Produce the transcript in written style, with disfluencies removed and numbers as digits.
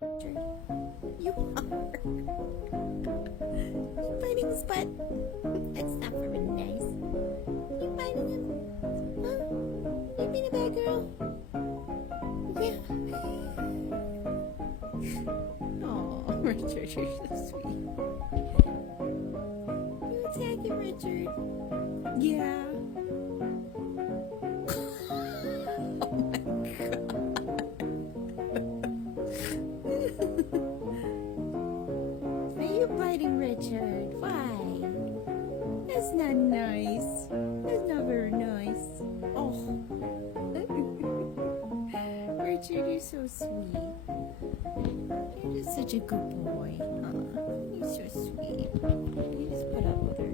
Richard, you are. You biting his butt? That's not very nice. You biting him? Huh? You being a bad girl? Yeah. Oh, Richard, you're so sweet. You attack him, Richard. Yeah. Oh my god. Why are you biting Richard? Why? That's not nice. That's not very nice. Oh. Richard, you're so sweet. You're just such a good boy. You're so sweet. You just put up with her.